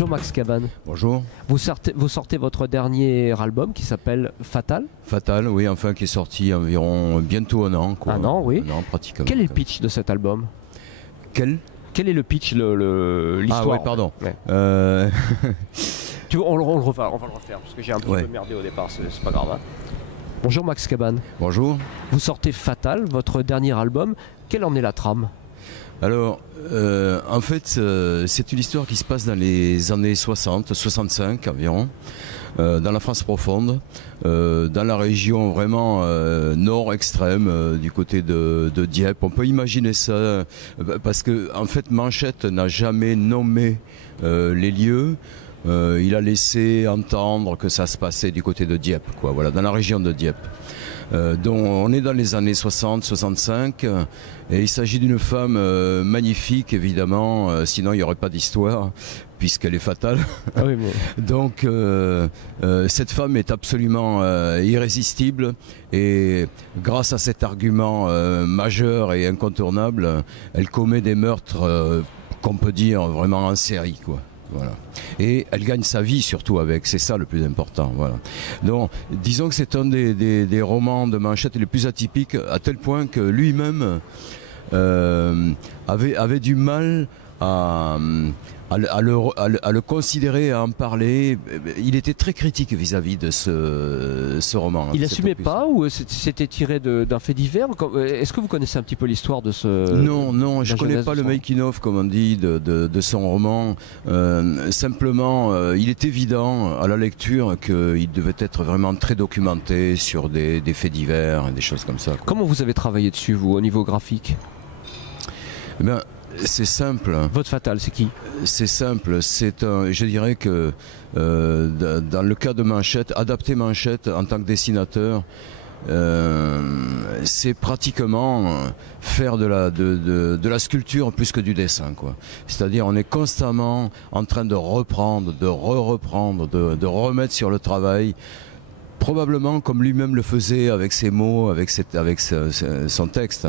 Bonjour Max Cabane. Bonjour. Vous sortez votre dernier album qui s'appelle Fatal. Fatal, oui, enfin qui est sorti environ bientôt un an. Quoi. Un an, oui. Un an, pratiquement. Quel est le pitch de cet album? Quel est le pitch, l'histoire? Ah oui, pardon. Ouais. On va le refaire parce que j'ai un petit peu merdé au départ, c'est pas grave. Hein. Bonjour Max Cabane. Bonjour. Vous sortez Fatal, votre dernier album. Quelle en est la trame? Alors, en fait, c'est une histoire qui se passe dans les années 60, 65 environ, dans la France profonde, dans la région vraiment nord extrême, du côté de Dieppe. On peut imaginer ça, parce que en fait, Manchette n'a jamais nommé les lieux. Il a laissé entendre que ça se passait du côté de Dieppe, quoi, voilà, dans la région de Dieppe. Donc on est dans les années 60-65 et il s'agit d'une femme magnifique évidemment, sinon il n'y aurait pas d'histoire puisqu'elle est fatale. Ah oui, mais... Donc cette femme est absolument irrésistible et grâce à cet argument majeur et incontournable, elle commet des meurtres qu'on peut dire vraiment en série, quoi. Voilà. Et elle gagne sa vie surtout avec, c'est ça le plus important. Voilà. Donc, disons que c'est un des romans de Manchette les plus atypiques, à tel point que lui-même avait du mal à le considérer, à en parler. Il était très critique vis-à-vis de ce roman. Il n'assumait pas ou c'était tiré d'un fait divers? Est-ce que vous connaissez un petit peu l'histoire de ce... Non, je ne connais pas le making-of, comme on dit, de son roman. Simplement, il est évident à la lecture qu'il devait être vraiment très documenté sur des faits divers et des choses comme ça, quoi. Comment vous avez travaillé dessus, vous, au niveau graphique? Eh bien, c'est simple. Votre Fatal, c'est qui? C'est simple. Je dirais que dans le cas de Manchette, adapter Manchette en tant que dessinateur, c'est pratiquement faire de la sculpture plus que du dessin, quoi. C'est-à-dire on est constamment en train de reprendre, de reprendre, de remettre sur le travail. Probablement comme lui-même le faisait avec ses mots, avec son texte.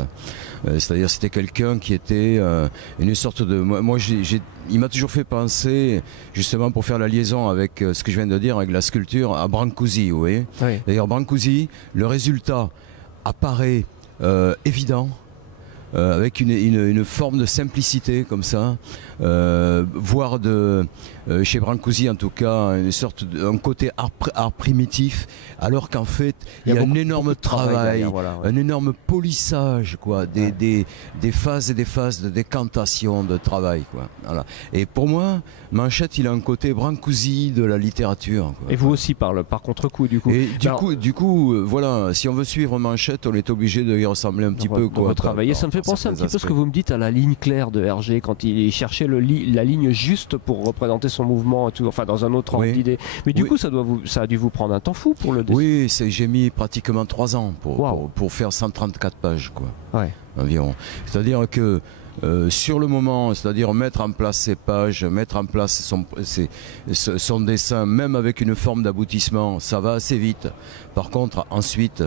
C'est-à-dire c'était quelqu'un qui était une sorte de... il m'a toujours fait penser, justement pour faire la liaison avec ce que je viens de dire, avec la sculpture, à Brancusi, vous voyez. Oui. D'ailleurs Brancusi, le résultat apparaît évident, avec une forme de simplicité comme ça, voire chez Brancusi en tout cas, un côté art primitif, alors qu'en fait il y a un énorme travail, voilà, ouais. un énorme polissage, quoi, des phases et des phases de décantation, de travail, quoi. Voilà. Et pour moi, Manchette, il a un côté Brancusi de la littérature, quoi. Et vous aussi par contre-coup, du coup. Et du coup, voilà, si on veut suivre Manchette, on est obligé de y ressembler un petit peu, quoi. Retravailler. Ça me fait penser un petit peu ce que vous me dites à la ligne claire de Hergé, quand il cherchait la ligne juste pour représenter son mouvement, et tout, enfin dans un autre ordre d'idée. Mais du coup, ça a dû vous prendre un temps fou pour le dessin. Oui, j'ai mis pratiquement 3 ans pour faire 134 pages, quoi, environ. C'est-à-dire que sur le moment, c'est-à-dire mettre en place ses pages, mettre en place son dessin, même avec une forme d'aboutissement, ça va assez vite. Par contre, ensuite,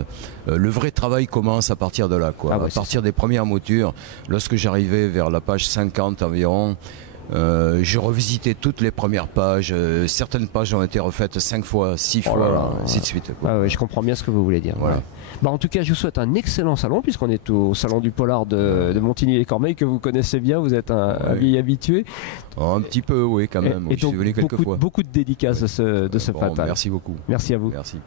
le vrai travail commence à partir de là, quoi. À partir des premières moutures. Lorsque j'arrivais vers la page 50 environ, j'ai revisité toutes les premières pages. Certaines pages ont été refaites 5 fois, 6 fois, ainsi de suite, quoi. Ah ouais, je comprends bien ce que vous voulez dire. Voilà. Ouais. Bah, en tout cas, je vous souhaite un excellent salon, puisqu'on est au salon du polar de Montigny-les-Cormeilles, que vous connaissez bien, vous êtes un vieil habitué. Oh, un petit peu, oui, quand même. Et donc, beaucoup de dédicaces de ce Fatal. Merci beaucoup. Merci à vous. Merci.